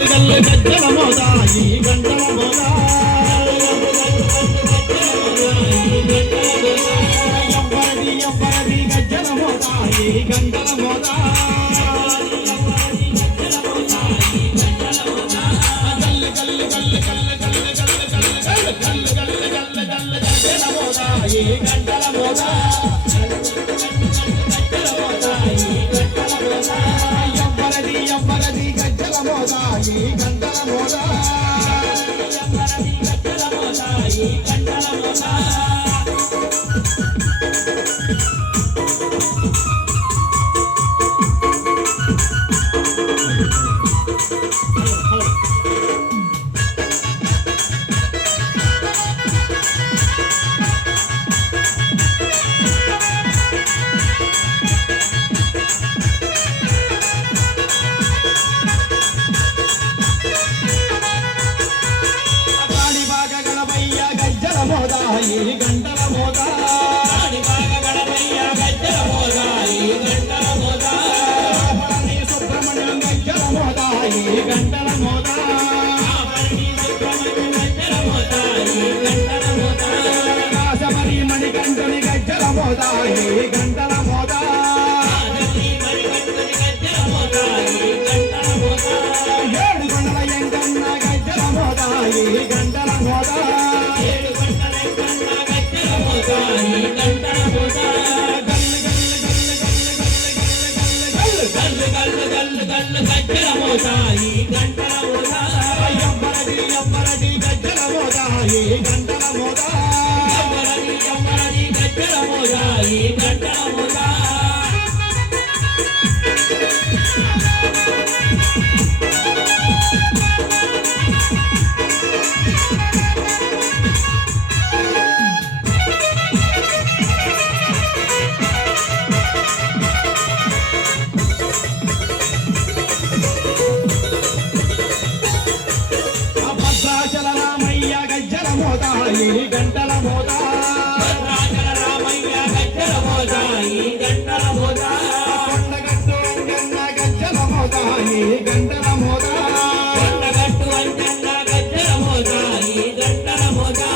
గజ్జల మోదాయి గంటల మోదా ఎవ్వరది గజ్జల మోదాయి గంటల మోదా గంటల మోదా ఎవ్వరది గజ్జల మోదాయి గంటల మోదా గజ్జల మోదాయి గంటల మోదా మోదాయి గంటల మోదా గణపయ్య గజ్జల మోదాయి గంటల మోదా సుబ్రహ్మణ్యం గజ్జల మోదాయి గంటల మోదా సుబ్రహ్మణ్యం గజ్జల మోదాయి గంటల మోదా కాశమరి మణికంఠుని గజ్జల మోదాయి గంటల మోదా మణికంఠుని గజ్జల మోదాయి గంటల మోదా ఏడు కొండల ఎంకన్న గజ్జల మోదాయి గంటల మోదా గజ్జల మోదాయి గంటల మోదా ఎవ్వరది గజ్జల మోదాయి గంటల మోదా ఎవ్వరది గజ్జల మోదాయి గంటల మోదా మోదాయి గంటల మోదా రామయ్య గజ్జల మోదాయి గంటల మోదా కొండగట్టు అంజన్న గజ్జల మోదాయి గంటల మోదా కొండగట్టు అంజన్న గజ్జల మోదాయి గంటల మోదా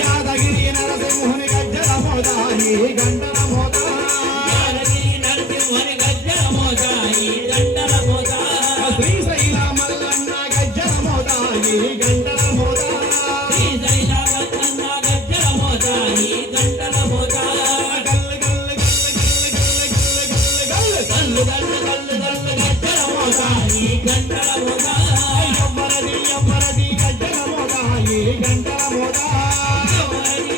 యాదగిరి నరసింహుని గజ్జల మోదాయి గంటల మోదా యాదగిరి నరసింహుని గజ్జల మోదాయి గంటల మోదా శ్రీశైల మల్లన్న గజ్జల మోదాయి గంటల మోదా ఎవ్వరది గజ్జల మోదాయి గంటల మోదా ఎవ్వరది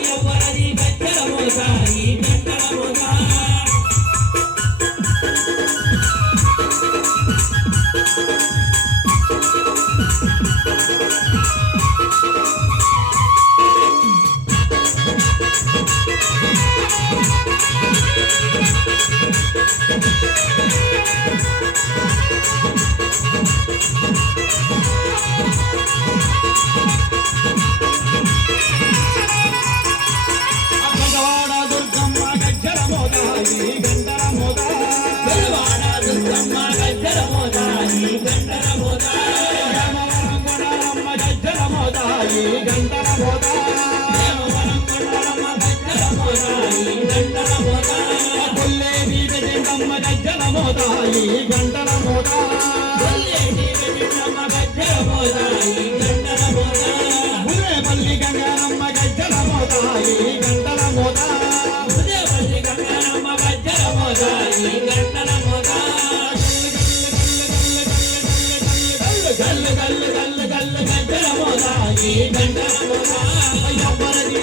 గజ్జల మోదాయి గంటల మోదా గంటల మోదా దుర్గమ్మ గజ్జల మోదాయి గంటల మోదా గజ్జల మోదాయి గంటల మోదా గజ్జల మోదాయి గంటల మోదా కొల్లేటి వెంకటమ్మ గజ్జల మోదాయి గంటల మోదా కొల్లేటి వెంకటమ్మ గజ్జల మోదాయి గంటల మోదా ఉదయపల్లి గంగారమ్మ గజ్జల మోదాయి గంటల మోదా ఉదయపల్లి గంగారమ్మ గజ్జల మోదాయి గంటల మోదా గజ్జల మోదాయి గంటల మోదా ఎవ్వరది